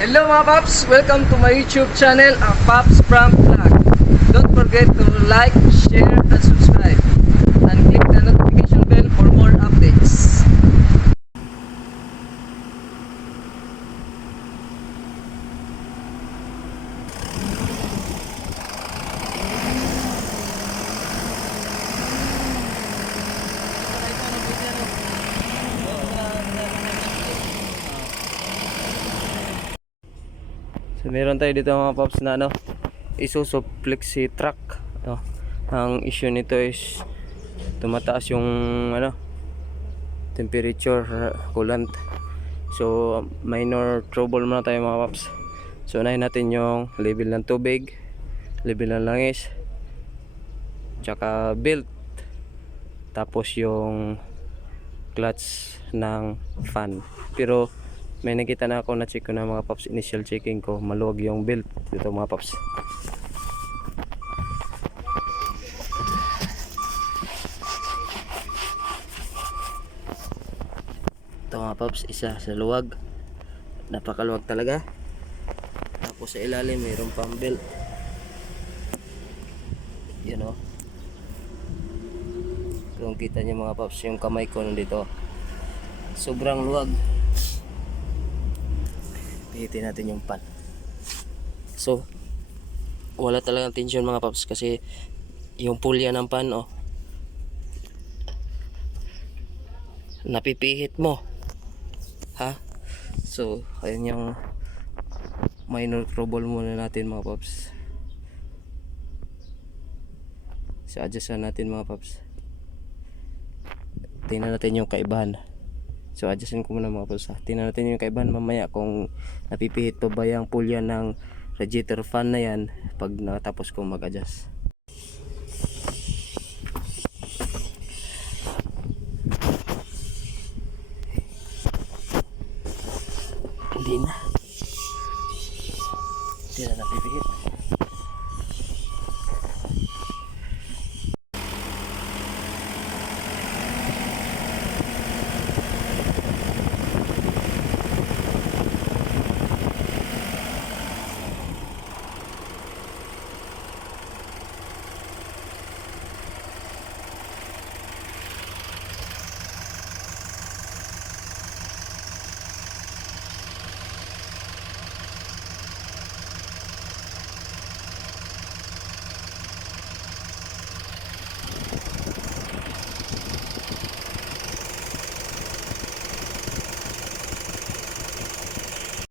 Hello mga Paps! Welcome to my YouTube channel, ang Paps Prank Vlog. Don't forget to like, share, and subscribe. So meron tayo dito mga paps na ano Isuzu Flexi truck. No? Ang issue nito is tumataas yung ano temperature coolant. So minor trouble muna tayo mga paps. So unahin natin yung level ng tubig level ng langis tsaka belt. Tapos yung clutch ng fan. Pero may nakita na ako na check ko na mga paps initial checking ko maluwag yung belt. Dito mga paps ito mga paps isa sa luwag. Napakaluwag talaga. Tapos sa ilalim mayroon pang belt. Yan o kung kita niyo mga paps yung kamay ko nandito. Sobrang luwag pihitin natin yung pan. So wala talagang tension mga paps kasi yung pulya ng pan oh napipihit mo. Ha? So ayun yung minor trouble muna natin mga paps. So adjustan natin mga paps. Tingnan natin yung kaibahan so adjustin ko muna mga paps ha. tingnan natin yung kaibahan mamaya kung napipihit pa ba yung pulya ng radiator fan na yan pag nakatapos kong mag